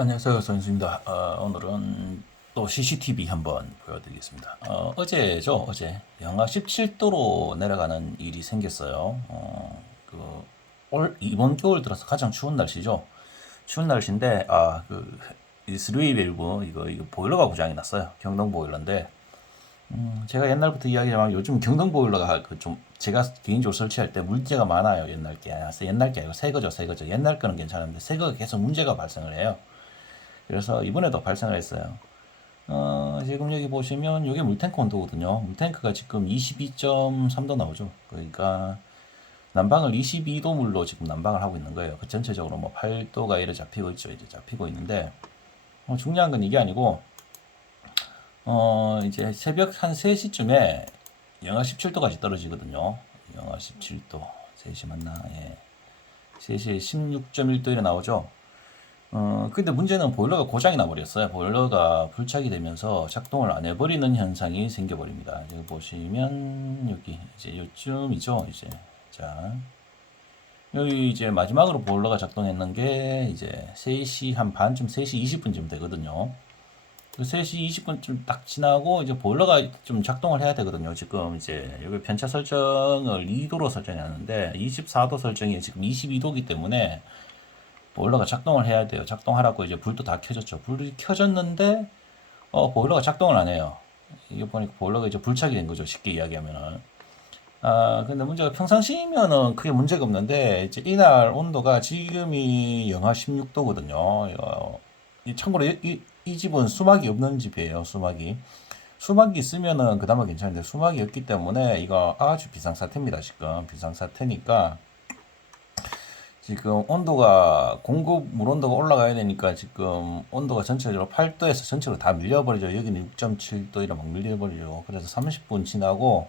안녕하세요 선수입니다. 어, 오늘은 또 CCTV 한번 보여드리겠습니다. 어, 어제죠 어제 영하 17도로 내려가는 일이 생겼어요. 어, 그, 올 이번 겨울 들어서 가장 추운 날씨죠. 추운 날씨인데 아 그 스루이 밸브 이거 이거 보일러가 고장이 났어요. 경동 보일러인데 음, 제가 옛날부터 이야기하면 요즘 경동 보일러가 그 좀 제가 개인적으로 설치할 때 문제가 많아요 옛날 게 아, 옛날 게 아니고 새 거죠 새 거죠 옛날 거는 괜찮은데 새 거가 계속 문제가 발생을 해요. 그래서 이번에도 발생을 했어요. 어, 지금 여기 보시면 이게 물탱크 온도거든요. 물탱크가 지금 22.3도 나오죠. 그러니까 난방을 22도 물로 지금 난방을 하고 있는 거예요. 그 전체적으로 뭐 8도가 이래 잡히고 있죠. 이제 잡히고 있는데 어, 중요한 건 이게 아니고 어, 이제 새벽 한 3시쯤에 영하 17도까지 떨어지거든요. 영하 17도. 3시 맞나? 예. 3시에 16.1도 이래 나오죠. 어, 근데 문제는 보일러가 고장이 나버렸어요. 보일러가 불착이 되면서 작동을 안 해버리는 현상이 생겨버립니다. 여기 보시면, 여기, 이제 요쯤이죠, 이제. 자. 여기 이제 마지막으로 보일러가 작동했는 게 이제 3시 한 반쯤, 3시 20분쯤 되거든요. 그 3시 20분쯤 딱 지나고 이제 보일러가 좀 작동을 해야 되거든요. 지금 이제 여기 편차 설정을 2도로 설정해놨는데 24도 설정이 지금 22도기 때문에 보일러가 작동을 해야 돼요. 작동하라고 이제 불도 다 켜졌죠. 불이 켜졌는데 어 보일러가 작동을 안 해요. 이게 보니까 보일러가 이제 불착이 된 거죠. 쉽게 이야기하면은. 아 근데 문제가 평상시면은 크게 문제가 없는데 이제 이날 온도가 지금이 영하 16도거든요. 어, 이 참고로 이, 이, 이 집은 수막이 없는 집이에요. 수막이. 수막이 있으면은 그나마 괜찮은데 수막이 없기 때문에 이거 아주 비상사태입니다. 지금 비상사태니까 지금 온도가 공급 물 온도가 올라가야 되니까 지금 온도가 전체적으로 8도에서 전체로 다 밀려버리죠. 여기는 6.7도 이래 막 밀려버리죠. 그래서 30분 지나고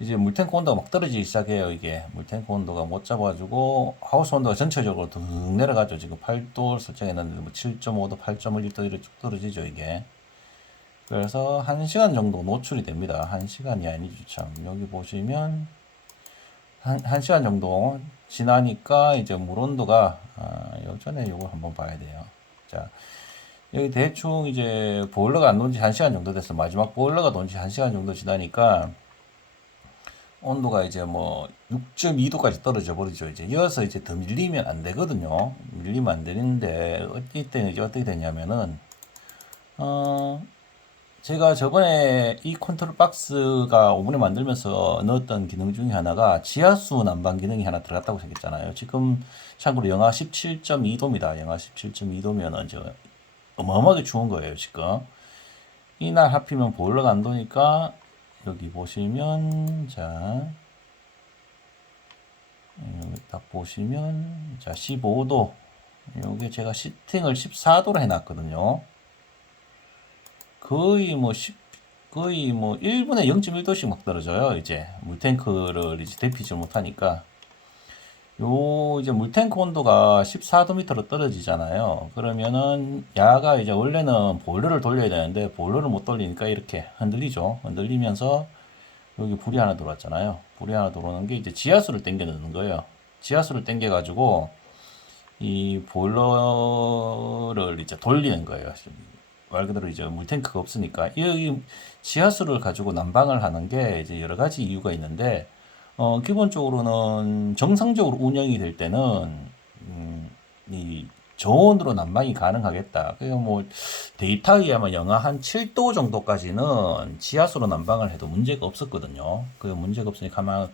이제 물탱크 온도가 막 떨어지기 시작해요. 이게 물탱크 온도가 못 잡아주고 하우스 온도가 전체적으로 더 내려가죠. 지금 8도 설정했는데 뭐 7.5도, 8.1도 이렇게 쭉 떨어지죠. 이게. 그래서 1시간 정도 노출이 됩니다. 1시간이 아니죠. 참. 여기 보시면 한, 한 시간 정도 지나니까 이제 물 온도가 아, 요전에 요걸 한번 봐야 돼요. 자, 여기 대충 이제 보일러가 안 놓은 지한 시간 정도 됐어. 마지막 보일러가 놓은 지한 시간 정도 지나니까 온도가 이제 뭐 6.2도까지 떨어져 버리죠. 이제 이어서 이제 더 밀리면 안 되거든요. 밀리면 안 되는데 이때는 이제 어떻게 되냐면은 어 제가 저번에 이 컨트롤 박스가 오븐에 만들면서 넣었던 기능 중에 하나가 지하수 난방 기능이 하나 들어갔다고 생겼잖아요. 지금 참고로 영하 17.2도입니다. 영하 17.2도면은 이제 어마어마하게 추운 거예요, 지금. 이날 하필이면 보일러가 안 도니까 여기 보시면 자 여기 딱 보시면 자 15도 요게 제가 시팅을 14도로 해놨거든요. 거의 뭐 10, 거의 뭐 1분에 0.1도씩 막 떨어져요. 이제 물탱크를 이제 데피지 못하니까. 요 이제 물탱크 온도가 14도 밑으로 떨어지잖아요. 그러면은 야가 이제 원래는 보일러를 돌려야 되는데 보일러를 못 돌리니까 이렇게 흔들리죠. 흔들리면서 여기 불이 하나 들어왔잖아요. 불이 하나 들어오는 게 이제 지하수를 당겨 넣는 거예요. 지하수를 당겨 가지고 이 보일러를 이제 돌리는 거예요. 말 그대로 이제 물탱크가 없으니까 이 지하수를 가지고 난방을 하는 게 이제 여러 가지 이유가 있는데 어 기본적으로는 정상적으로 운영이 될 때는 음, 이 저온으로 난방이 가능하겠다. 그뭐 데이터에 의하면 영하 한 7도 정도까지는 지하수로 난방을 해도 문제가 없었거든요. 그 문제가 없으니까 아마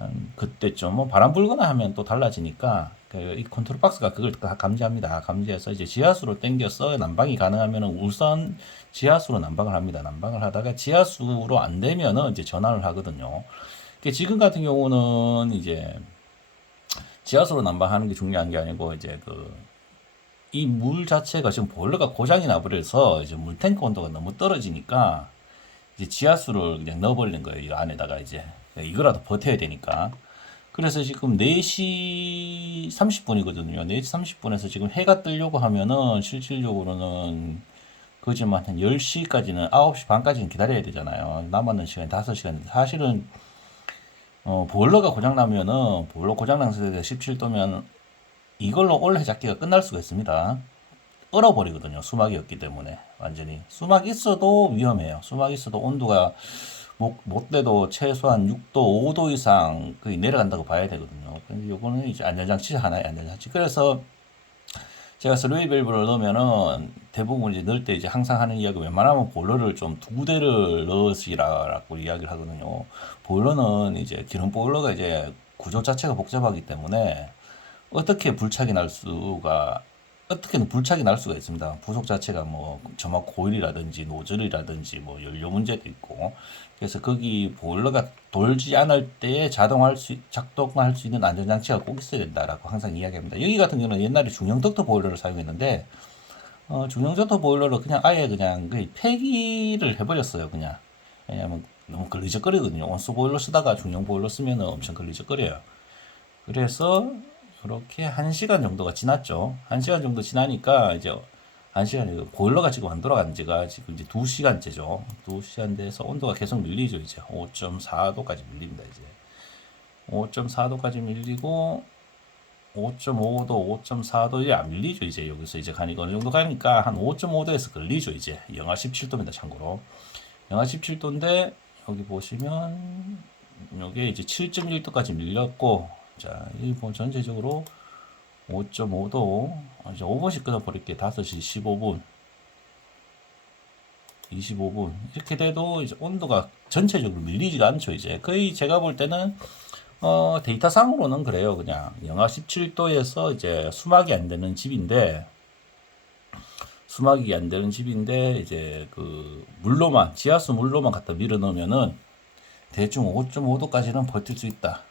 음, 그때쯤 뭐 바람 불거나 하면 또 달라지니까 그이 컨트롤 박스가 그걸 다 감지합니다. 감지해서 이제 지하수로 당겨서 난방이 가능하면 우선 지하수로 난방을 합니다. 난방을 하다가 지하수로 안 되면은 이제 전환을 하거든요. 그 지금 같은 경우는 이제 지하수로 난방하는 게 중요한 게 아니고 이제 그 이 물 자체가 지금 보일러가 고장이 나버려서 이제 물탱크 온도가 너무 떨어지니까 이제 지하수를 그냥 넣어버리는 거예요. 이 안에다가 이제 이거라도 버텨야 되니까. 그래서 지금 4시 30분이거든요. 4시 30분에서 지금 해가 뜨려고 하면은 실질적으로는 그지만 한 10시까지는 9시 반까지는 기다려야 되잖아요. 남았는 시간이 5시간. 사실은 어, 보일러가 고장 나면은 보일러 고장 난 상태에서 17도면 이걸로 올해 잡기가 끝날 수가 있습니다. 얼어버리거든요. 수막이 없기 때문에 완전히 수막 있어도 위험해요. 수막 있어도 온도가 못, 못돼도 최소한 6도, 5도 이상 거의 내려간다고 봐야 되거든요. 요거는 이제 안전장치 하나의 안전장치. 그래서 제가 슬웨이 밸브를 넣으면은 대부분 이제 넣을 때 이제 항상 하는 이야기 웬만하면 보일러를 좀 두 대를 넣으시라고 이야기를 하거든요. 보일러는 이제 기름 보일러가 이제 구조 자체가 복잡하기 때문에 어떻게 불착이 날 수가 어떻게든 불착이 날 수가 있습니다. 부속 자체가 뭐 점막 고일이라든지 노즐이라든지 뭐 연료 문제도 있고 그래서 거기 보일러가 돌지 않을 때에 자동할 수 작동할 수 있는 안전 장치가 꼭 있어야 된다라고 항상 이야기합니다. 여기 같은 경우는 옛날에 중형 덕터 보일러를 사용했는데 어, 중형 덕터 보일러를 그냥 아예 그냥 그 폐기를 해버렸어요. 그냥 왜냐하면 너무 걸리적거리거든요. 온수 보일러 쓰다가 중형 보일러 쓰면은 엄청 걸리적거려요. 그래서 이렇게 한 시간 정도가 지났죠. 한 시간 정도 지나니까 이제 한 시간이 보일러가 지금 안 돌아간 지가 지금 이제 두 시간째죠. 두 시간 돼서 온도가 계속 밀리죠. 이제 5.4도까지 밀립니다. 이제 5.4도까지 밀리고 5.5도, 5.4도에 안 밀리죠. 이제 여기서 이제 가니까 어느 정도 가니까 한 5.5도에서 걸리죠. 이제 영하 17도입니다. 참고로 영하 17도인데 여기 보시면 여기 이제 7.1도까지 밀렸고 자, 이뭐 전체적으로 5.5도 이제 5분씩 끊어 버릴게. 5시 15분. 25분. 이렇게 돼도 이제 온도가 전체적으로 밀리지가 않죠 이제. 거의 제가 볼 때는 어 데이터상으로는 그래요 그냥. 영하 17도에서 이제 수막이 안 되는 집인데 수막이 안 되는 집인데 이제 그 물로만 지하수 물로만 갖다 밀어 넣으면은 대충 5.5도까지는 버틸 수 있다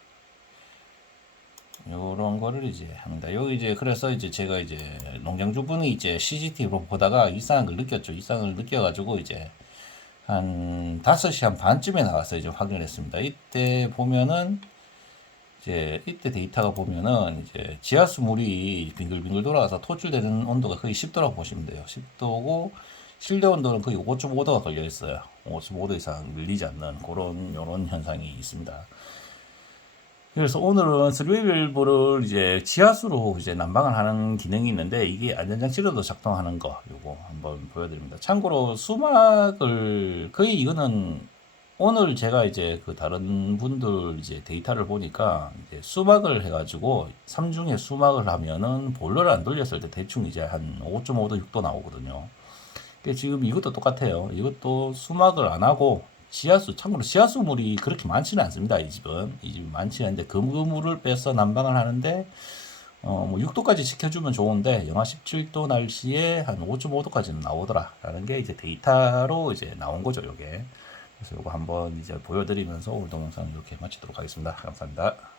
요런 거를 이제 합니다. 여기 이제 그래서 이제 제가 이제 농장주분이 이제 CCTV로 보다가 이상한 걸 느꼈죠. 이상을 느껴가지고 이제 한 5시 한 반쯤에 나가서 이제 확인을 했습니다. 이때 보면은 이제 이때 데이터가 보면은 이제 지하수 물이 빙글빙글 돌아가서 토출되는 온도가 거의 10도라고 보시면 돼요. 10도고 실내 온도는 거의 5.5도가 걸려 있어요. 5.5도 이상 밀리지 않는 그런 요런 현상이 있습니다. 그래서 오늘은 스리밸브를 이제 지하수로 이제 난방을 하는 기능이 있는데 이게 안전장치로도 작동하는 거 요거 한번 보여드립니다. 참고로 수막을 거의 이거는 오늘 제가 이제 그 다른 분들 이제 데이터를 보니까 이제 수막을 해가지고 삼중에 수막을 하면은 보일러를 안 돌렸을 때 대충 이제 한 5.5도 6도 나오거든요. 지금 이것도 똑같아요. 이것도 수막을 안 하고 지하수 참고로 지하수 물이 그렇게 많지는 않습니다. 이 집은 이 집은 많지 않은데 그 물을 빼서 난방을 하는데 어 뭐 6도까지 지켜주면 좋은데 영하 17도 날씨에 한 5.5도까지는 나오더라라는 게 이제 데이터로 이제 나온 거죠. 요게 그래서 요거 한번 이제 보여드리면서 오늘 동영상 이렇게 마치도록 하겠습니다. 감사합니다.